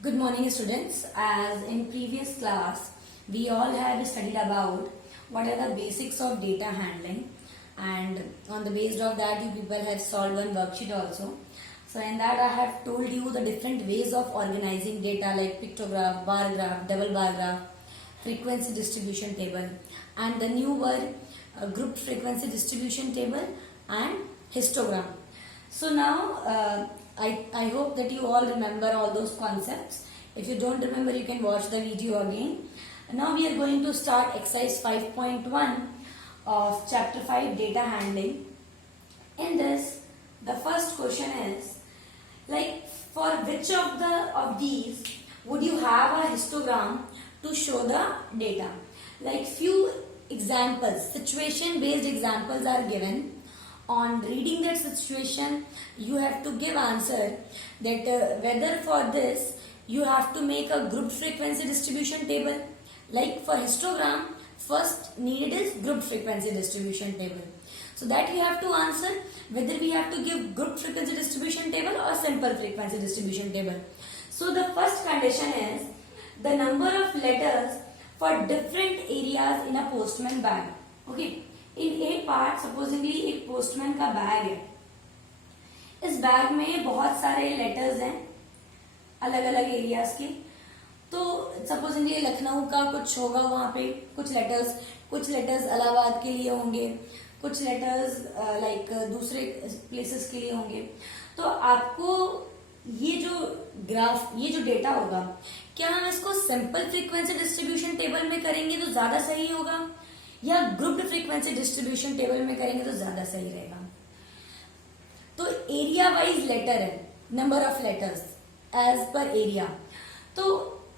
Good morning, students. As in previous class, we all have studied about what are the basics of data handling, and on the basis of that, you people have solved one worksheet also. So in that, I have told you the different ways of organizing data like pictograph, bar graph, double bar graph, frequency distribution table, and the new word grouped frequency distribution table and histogram. So now I hope that you all remember all those concepts. If you don't remember, you can watch the video again. Now we are going to start exercise 5.1 of chapter 5 data handling. In this, the first question is like for which of these would you have a histogram to show the data? Like few examples, situation based examples are given. On reading that situation, you have to give answer that whether for this you have to make a group frequency distribution table. Like for histogram, first needed is group frequency distribution table. So that we have to answer whether we have to give group frequency distribution table or simple frequency distribution table. So the first condition is the number of letters for different areas in a postman bag. Okay. In A part supposedly एक postman का bag है. इस bag में बहुत सारे letters हैं अलग अलग एरियाज के. तो सपोजिंगली लखनऊ का कुछ होगा, वहां पे कुछ लेटर्स इलाहाबाद के लिए होंगे, कुछ लेटर्स लाइक दूसरे प्लेसेस के लिए होंगे. तो आपको ये जो डेटा होगा, क्या हम इसको सिंपल फ्रीक्वेंसी डिस्ट्रीब्यूशन टेबल में करेंगे तो ज्यादा सही होगा या ग्रुप्ड फ्रीक्वेंसी डिस्ट्रीब्यूशन टेबल में करेंगे तो ज्यादा सही रहेगा? तो एरिया वाइज लेटर है, number of letters as per area. तो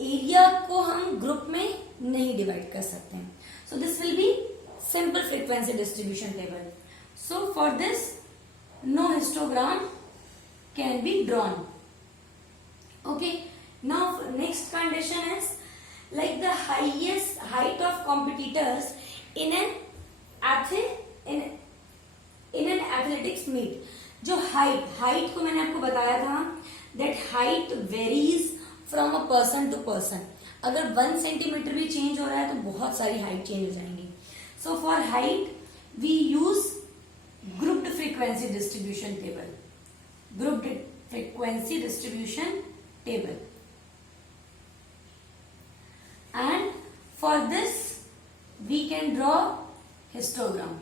एरिया को हम ग्रुप में नहीं डिवाइड कर सकते हैं. So this will be simple frequency distribution table. So for this no histogram can be drawn. Okay, now next condition is like the highest height of competitors in an athletics meet. जो height को मैंने आपको बताया था that height varies from a person to person. अगर 1 centimetre भी change हो रहा है तो बहुत सारी हाइट चेंज हो जाएंगी. So for height we use grouped frequency distribution table. Grouped frequency distribution table. And for this we can draw histogram.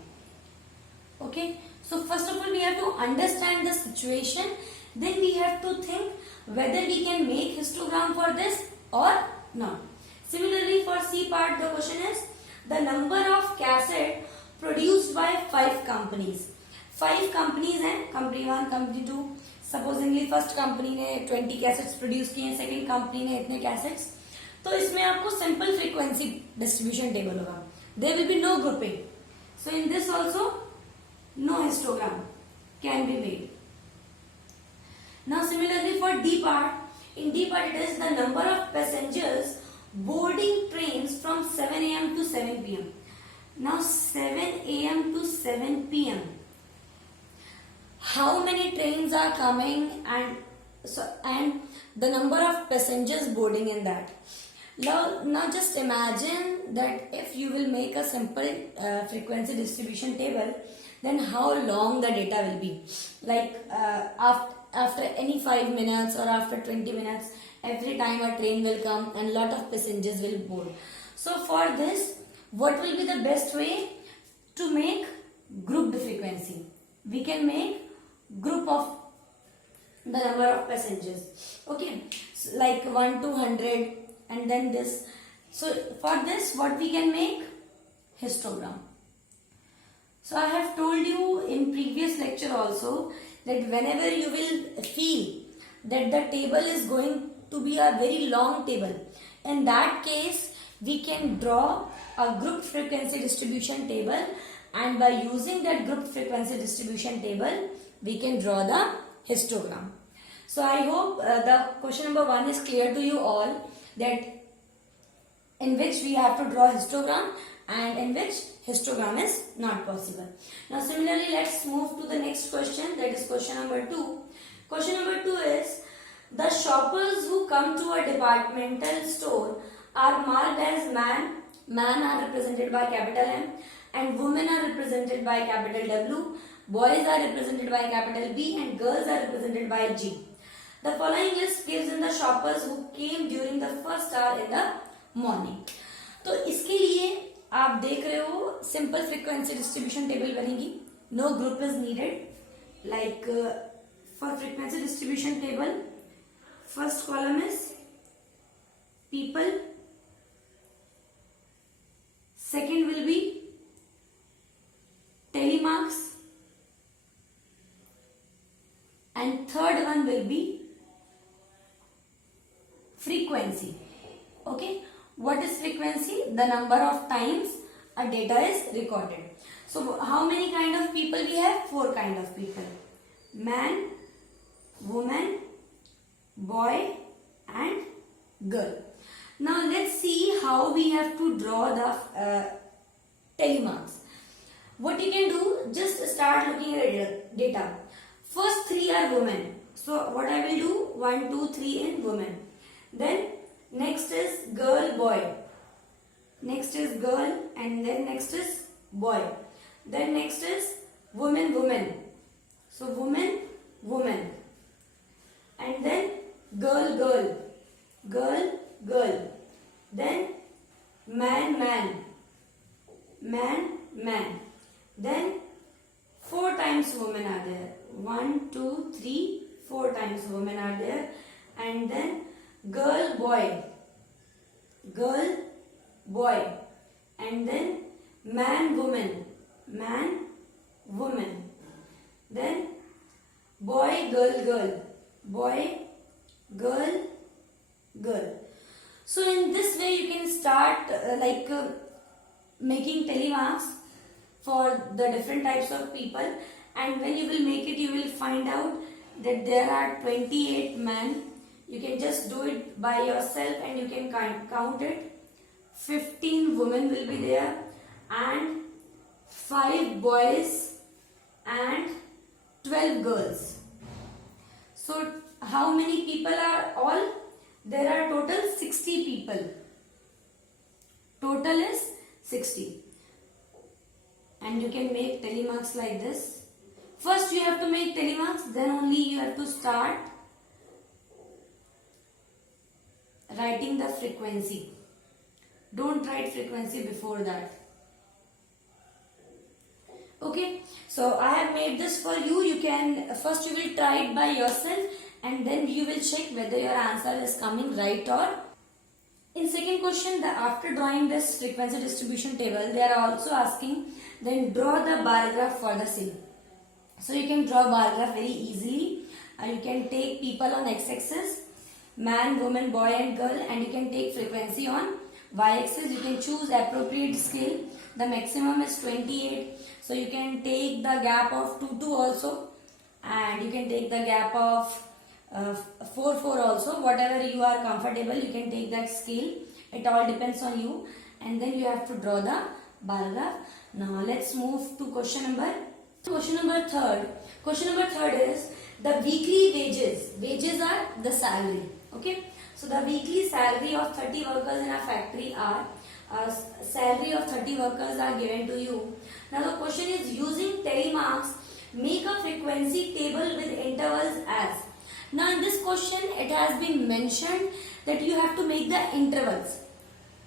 Okay, so first of all we have to understand the situation, then we have to think whether we can make histogram for this or not. Similarly for C part, the question is the number of cassette produced by 5 companies. 5 companies हैं, company 1, company 2. Supposingly first company ने 20 cassettes produce किए, second company ने इतने cassettes. तो इसमें आपको simple frequency distribution table होगा. There will be no grouping. So in this also no histogram can be made. Now similarly for D part, in D part it is the number of passengers boarding trains from 7 AM to 7 PM. Now 7 AM to 7 PM, how many trains are coming and the number of passengers boarding in that. Now just imagine that if you will make a simple frequency distribution table, then how long the data will be. Like after any 5 minutes or after 20 minutes, every time a train will come and lot of passengers will board. So for this, what will be the best way to make grouped frequency? We can make group of the number of passengers. Okay, so like 1 to 100 and then this. So for this what we can make? Histogram. So I have told you in previous lecture also that whenever you will feel that the table is going to be a very long table, in that case we can draw a group frequency distribution table, and by using that group frequency distribution table we can draw the histogram. So I hope the question number 1 is clear to you all, that in which we have to draw histogram and in which histogram is not possible. Now similarly let's move to the next question, that is question number 2. Question number 2 is The shoppers who come to a departmental store are marked as man. Man are represented by capital M, and women are represented by capital W. Boys are represented by capital B, and girls are represented by G. The following list gives in the shoppers who came during the first hour in the morning. तो इसके लिए आप देख रहे हो simple frequency distribution table बनेगी. No group is needed. Like for frequency distribution table, first column is people, second will be telemarks, and third one will be frequency. Okay, what is frequency? The number of times a data is recorded. So how many kind of people we have? 4 kind of people: man, woman, boy and girl. Now let's see how we have to draw the telemarks. What you can do, just start looking at data. First 3 are women, so what I will do, 1 2 3 in women. Then next is girl, boy, next is girl, and then next is boy. Then next is woman, woman, so woman, woman, and then girl, girl, girl, girl. Then man, man, man, man. Then 4 times women are there. 1 2 3 4 times women are there. And then girl, boy, girl, boy, and then man, woman, man, woman. Then boy, girl, girl, boy, girl, girl. So in this way you can start making telemarks for the different types of people, and when you will make it, you will find out that there are 28 men. You can just do it by yourself and you can count it. 15 women will be there, and 5 boys and 12 girls. So how many people are all? There are total 60 people. Total is 60. And you can make telemarks like this. First you have to make telemarks, then only you have to start writing the frequency. Don't write frequency before that. Okay, so I have made this for you. You can first you will try it by yourself, and then you will check whether your answer is coming right or. In second question, after drawing this frequency distribution table, they are also asking then draw the bar graph for the same. So you can draw bar graph very easily. You can take people on x-axis, man, woman, boy and girl, and you can take frequency on y-axis. You can choose appropriate scale. The maximum is 28. So you can take the gap of 2 2 also, and you can take the gap of 4 4 also. Whatever you are comfortable, you can take that scale. It all depends on you, and then you have to draw the bar graph. Now let's move to question number third. Question number third is the weekly wages. Wages are the salary. Okay, so the weekly salary of 30 workers in a factory are salary of 30 workers are given to you. Now the question is, using telemarks, make a frequency table with intervals as. Now in this question it has been mentioned that you have to make the intervals,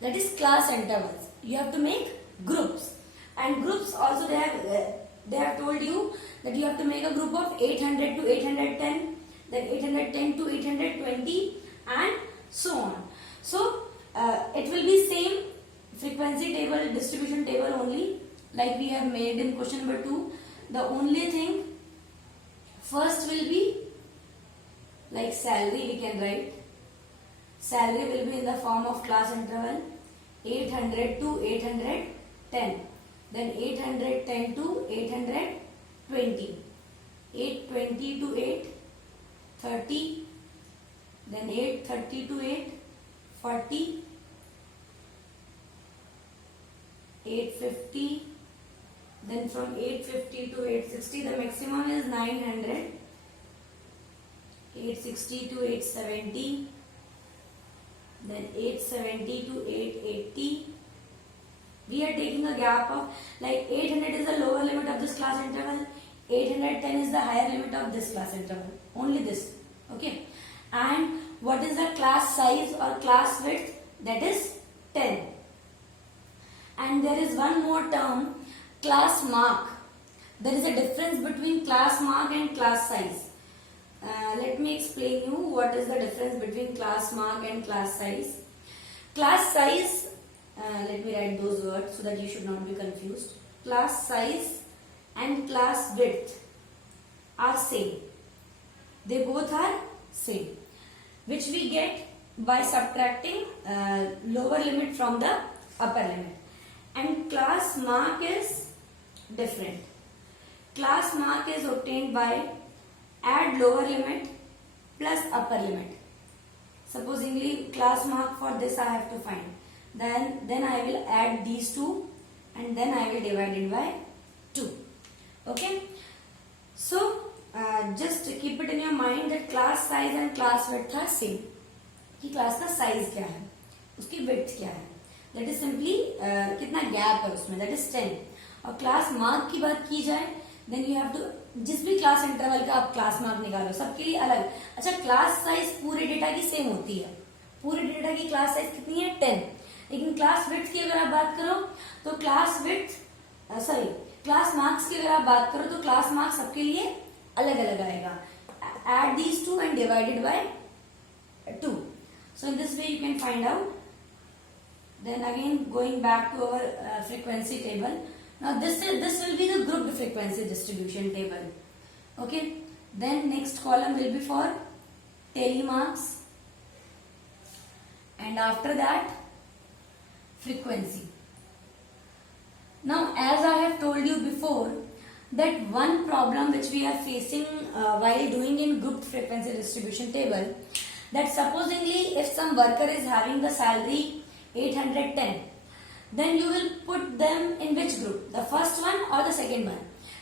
that is class intervals. You have to make groups, and groups also they have told you that you have to make a group of 800 to 810, then 810 to 820 and so on. So it will be same frequency table, distribution table only like we have made in question number 2. The only thing, first will be like salary. We can write salary will be in the form of class interval 800 to 810, then 810 to 820, 820 to 830, then 830 to 840, 850, then from 850 to 860 the maximum is 900, 860 to 870, then 870 to 880. We are taking a gap of like 800 is the lower limit of this class interval, 810 is the higher limit of this class interval, only this, okay. And what is the class size or class width? That is 10. And there is one more term, class mark. There is a difference between class mark and class size. Let me explain you what is the difference between class mark and class size. Class size, let me write those words so that you should not be confused. Class size and class width are same. They both are same, which we get by subtracting lower limit from the upper limit. And class mark is different. Class mark is obtained by add lower limit plus upper limit. Supposingly class mark for this I have to find. Then I will add these two and then I will divide it by 2. Okay. So just keep it in your mind that class size and class width are same. कि class का size क्या है, उसकी width क्या है, that is simply कितना gap है उसमें, दैट इज 10. और क्लास मार्क की बात की जाए देन यू हैव टू, जिस भी क्लास इंटरवल का आप क्लास मार्क निकालो सबके लिए अलग. अच्छा, क्लास साइज पूरे डेटा की सेम होती है, पूरे डेटा की क्लास साइज कितनी है 10. लेकिन क्लास विड्थ की अगर आप बात करो तो क्लास विड्थ क्लास मार्क्स की अगर आप बात करो तो क्लास मार्क्स सबके लिए अलग अलग आएगा. Add these two and divided by 2. So in this way you can find out. Then again going back to our frequency table. Now this will be the grouped frequency distribution table. Okay. Then next column will be for telemarks, and after that frequency. Now as I have told you before that one problem which we are facing while doing in grouped frequency distribution table, that supposingly if some worker is having the salary 810, then you will put them in which group, the first one or the second one.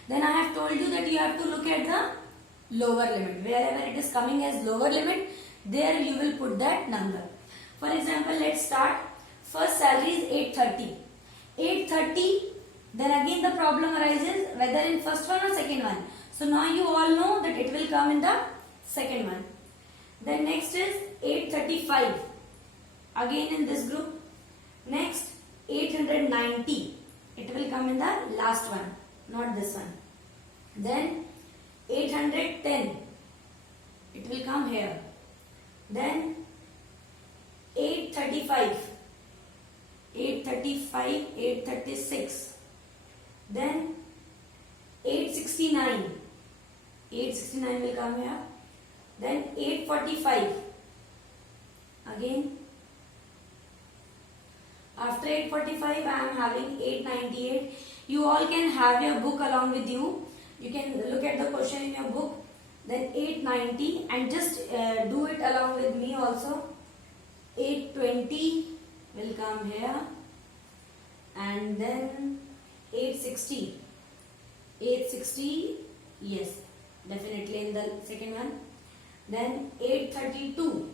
Then I have told you that you have to look at the lower limit. Wherever it is coming as lower limit, there you will put that number. For example, let's start. First salary is 830. 830, then again the problem arises whether in first one or second one. So now you all know that it will come in the second one. Then next is 835, again in this group. Next 890, it will come in the last one, not this one. Then 810, it will come here. Then 835, 836. Then 869, 869 will come here. Then 845, again after 845 I am having 898. You all can have your book along with you, you can look at the question in your book. Then 890 and just do it along with me also. 820 will come here, and then 860, 860, yes, definitely in the second one. Then 832,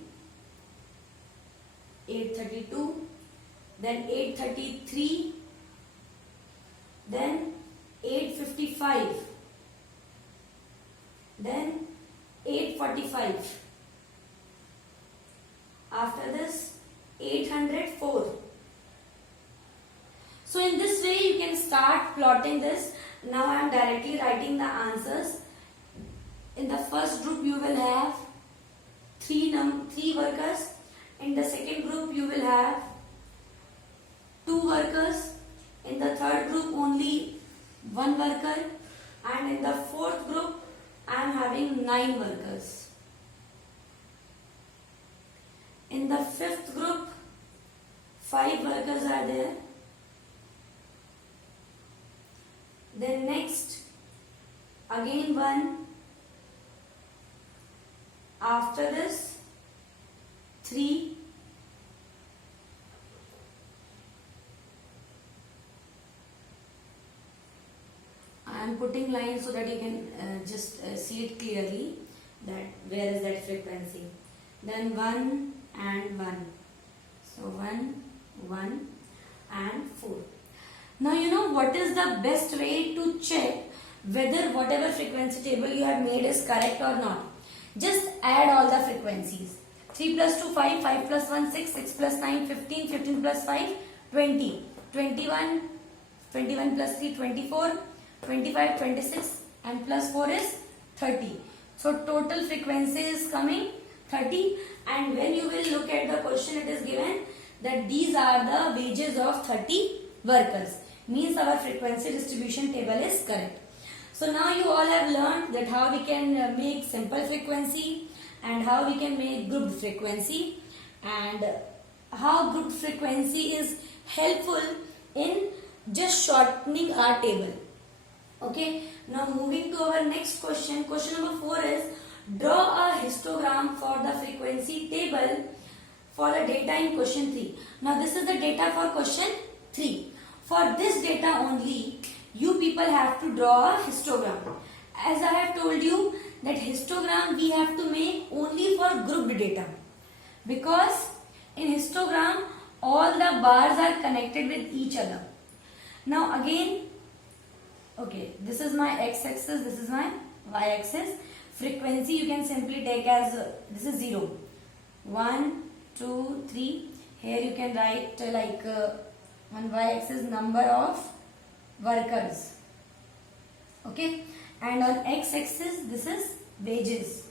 832, then 833, then 855, then 845. After this 804. So in this way you can start plotting this. Now I am directly writing the answers. In the first group you will have three workers. In the second group you will have 2 workers. In the third group only 1 worker. And in the fourth group I am having 9 workers. In the fifth group 5 workers are there. Then next again 1. After this 3. I am putting lines so that you can just see it clearly. that where is that frequency. Then 1 and 1. So 1, 1 and 4. Now you know what is the best way to check whether whatever frequency table you have made is correct or not. Just add all the frequencies. 3 plus 2, 5, 5 plus 1, 6, 6 plus 9, 15, 15 plus 5, 20, 21, 21 plus 3, 24, 25, 26 and plus 4 is 30. So total frequency is coming 30, and when you will look at the question, it is given that these are the wages of 30 workers. Means our frequency distribution table is correct. So now you all have learned that how we can make simple frequency and how we can make grouped frequency, and how grouped frequency is helpful in just shortening our table. Okay, now moving to our next question. Question number 4 is draw a histogram for the frequency table for the data in question 3. Now this is the data for question 3. For this data only, you people have to draw a histogram. As I have told you that histogram we have to make only for grouped data, because in histogram all the bars are connected with each other. Now again, okay, this is my x-axis, this is my y-axis. Frequency you can simply take as this is 0, 1, 2, 3. Here you can write on y-axis number of workers. Okay, and on x-axis this is wages.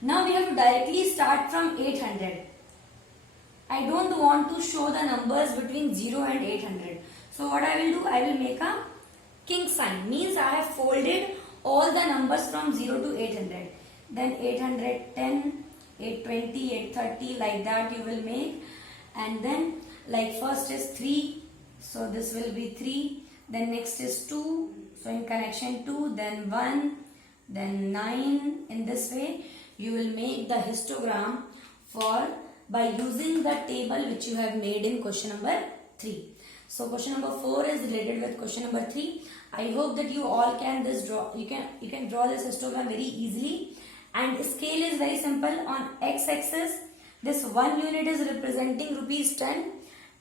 Now we have to directly start from 800. I don't want to show the numbers between 0 and 800. So what I will do, I will make a king sign. Means I have folded all the numbers from 0 to 800. Then 810, 820, 830, like that you will make. And then like first is 3. So this will be 3. Then next is 2. So in connection 2. Then 1. Then 9. In this way you will make the histogram for by using the table which you have made in question number 3. So question number 4 is related with question number 3. I hope that you all can you can draw this histogram very easily, and scale is very simple. On x-axis this 1 unit is representing rupees 10,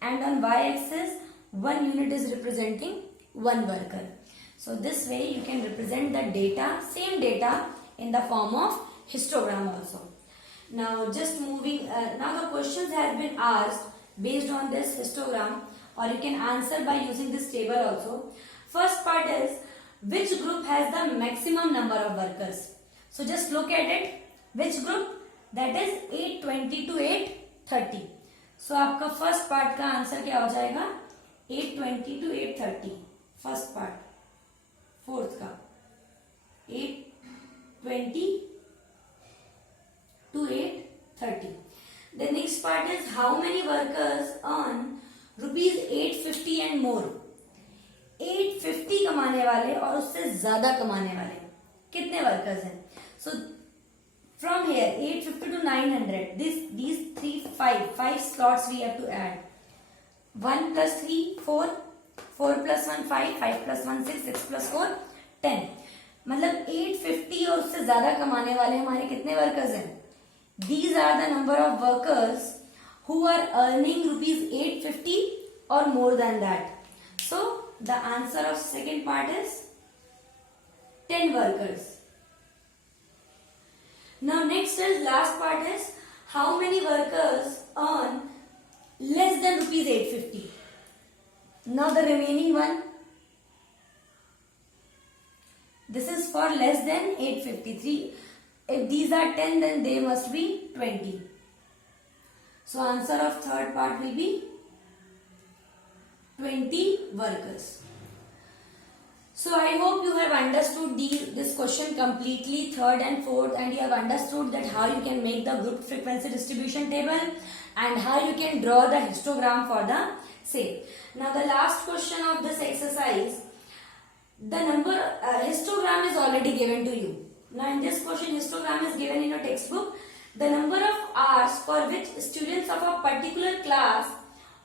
and on y-axis 1 unit is representing 1 worker. So this way you can represent the data, same data, in the form of histogram also. Now just moving, now the questions have been asked based on this histogram, or you can answer by using this table also. First part is, which group has the maximum number of workers? So just look at it. Which group? That is 820 to 830. So आपका first part का answer क्या हो जाएगा? 820 to 830. First part. Fourth का 820 to 830. The next part is, how many workers earn rupees 850 and more? 850 कमाने वाले और उससे ज्यादा कमाने वाले कितने वर्कर्स हैं? So from here 850 to 900, these 5 slots we have to add. 1 plus 3 4, 4 plus 1 5, 5 plus 1 6, 6 plus 4 10. मतलब 850 और उससे ज्यादा कमाने वाले हमारे कितने वर्कर्स हैं? These are the number of workers who are earning rupees 850 or more than that. So the answer of second part is 10 workers. Now next is last part is, how many workers earn less than rupees 850? Now the remaining one, this is for less than 853. If these are 10, then they must be 20. So answer of third part will be 20 workers. So I hope you have understood this question completely, third and fourth, and you have understood that how you can make the group frequency distribution table and how you can draw the histogram for the same. Now the last question of this exercise, the histogram is already given to you. Now in this question, histogram is given in your textbook. The number of hours for which students of a particular class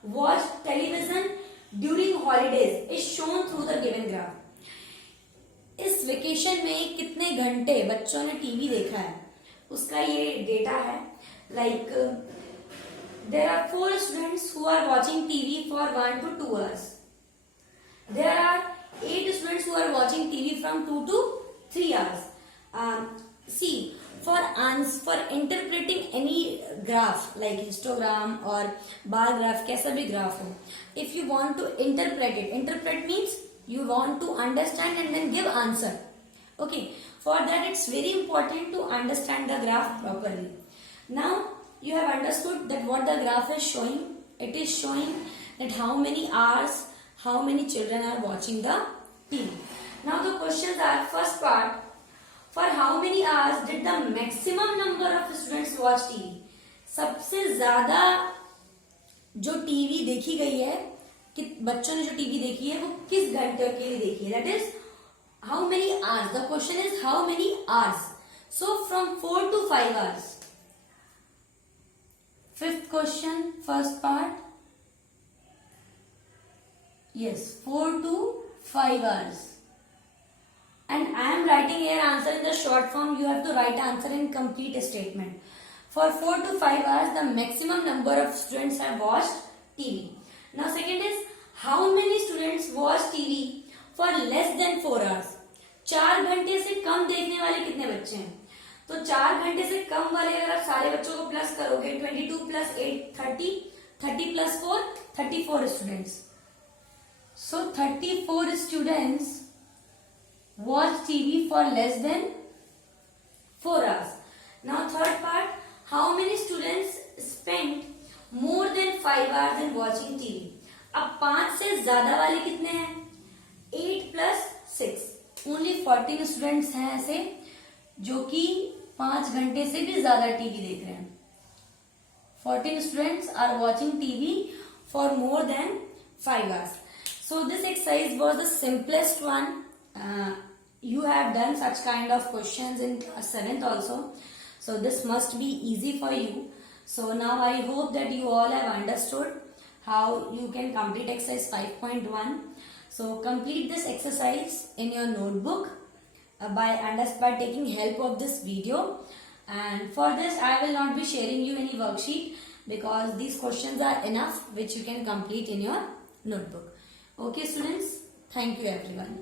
watch television during holidays is shown through the given graph. इस vacation में कितने घंटे बच्चों ने TV देखा है, उसका ये डेटा है. Like there are 4 students who are watching TV for 1 to 2 hours. There are 8 students who are watching TV from 2 to 3 hours. See, for interpreting any graph like histogram or bar graph, कैसा भी graph हो, if you want to interpret it, interpret means you want to understand and then give answer. Okay, for that it's very important to understand the graph properly. Now you have understood that what the graph is showing. It is showing that how many hours, how many children are watching the TV. Now the questions are, first part, for how many hours did the maximum number of students watch TV? सबसे ज्यादा जो TV देखी गई है, कि बच्चों ने जो टीवी देखी है वो किस घंटे के लिए देखी है, that is how many hours. The question is how many hours. So from 4 to 5 hours. Fifth question, first part. Yes, 4 to 5 hours. And I am writing here answer in the short form. You have to write answer in complete statement. For 4 to 5 hours, the maximum number of students have watched TV. Now second is, how many students watch TV for less than 4 hours? 4 घंटे से कम देखने वाले कितने बच्चे हैं? तो 4 घंटे से कम वाले अगर आप सारे बच्चों को प्लस करोगे, 22 plus 8 30, 30 plus 4 34 students. So 34 students watch TV for less than 4 hours. Now third part, how many students spent more than 5 hours in watching TV? अब 5 से ज्यादा वाले कितने हैं? 8 plus 6. Only 14 students हैं ऐसे जो कि 5 घंटे से भी ज्यादा टीवी देख रहे हैं. 14 students are watching TV for more than 5 hours. So this exercise was the simplest one. You have done such kind of questions in 7th also. So this must be easy for you. So now I hope that you all have understood how you can complete exercise 5.1. So complete this exercise in your notebook by taking help of this video, and for this I will not be sharing you any worksheet because these questions are enough which you can complete in your notebook. Okay students, thank you everyone.